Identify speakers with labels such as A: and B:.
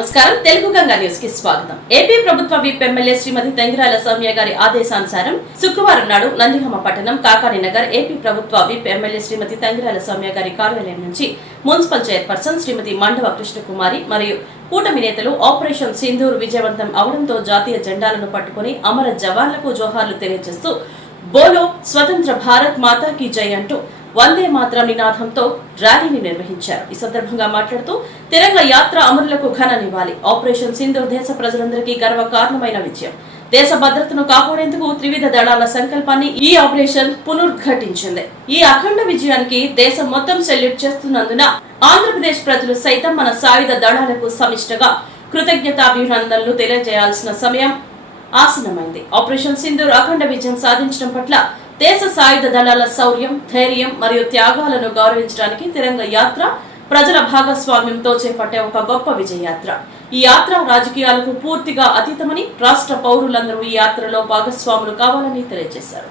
A: నమస్కారం. తెలుగు గంగా న్యూస్కి స్వాగతం. ఏపీ ప్రభుత్వ విప్ ఎమ్మెల్యే శ్రీమతి తెంగిరాల సౌమ్య గారి ఆదేశానుసారం శుక్రవారం నాడు నందిగామ పట్టణం కాకాని నగర్ ఏపీ ప్రభుత్వ విప్ ఎమ్మెల్యే శ్రీమతి తెంగిరాల సౌమ్య గారి కార్యాలయం నుంచి మున్సిపల్ చైర్పర్సన్ శ్రీమతి మండవ కృష్ణకుమారి మరియు కూటమి నేతలు ఆపరేషన్ సింధూర్ విజయవంతం అవడంతో జాతీయ జెండాలను పట్టుకుని అమర జవాన్లకు జోహార్లు తెలియజేస్తూ బోలో స్వతంత్ర భారత్ మాతా కీ జై అంటూ వందే మాత్రం నినాదంతో ర్యాలీని నిర్వహించారు. ఈ సందర్భంగా మాట్లాడుతూ తిరంగ యాత్ర అమరులకు ఘన నివ్వాలి ఆపరేషన్ సింధూర్ దేశ ప్రజలందరికీ గర్వ కారణమైన విజయం. దేశ భద్రతను కాపాడేందుకు త్రివిధ దళాల సంకల్పాన్ని ఈ ఆపరేషన్ పునరుద్ఘాటించింది. ఈ అఖండ విజయానికి దేశం మొత్తం సెల్యూట్ చేస్తున్నందున ఆంధ్రప్రదేశ్ ప్రజలు సైతం మన సాయుధ దళాలకు సమిష్టగా కృతజ్ఞతాభినందనలు తెలియజేయాల్సిన సమయం ఆసనమైంది. ఆపరేషన్ సింధూర్ అఖండ విజయం సాధించడం పట్ల దేశ సాయుధ దళాల శౌర్యం ధైర్యం మరియు త్యాగాలను గౌరవించడానికి తిరంగ యాత్ర ప్రజల భాగస్వామ్యంతో చేపట్టే ఒక గొప్ప విజయయాత్ర. ఈ యాత్ర రాజకీయాలకు పూర్తిగా అతీతమని రాష్ట్ర పౌరులందరూ ఈ యాత్రలో భాగస్వాములు కావాలని తెలియజేశారు.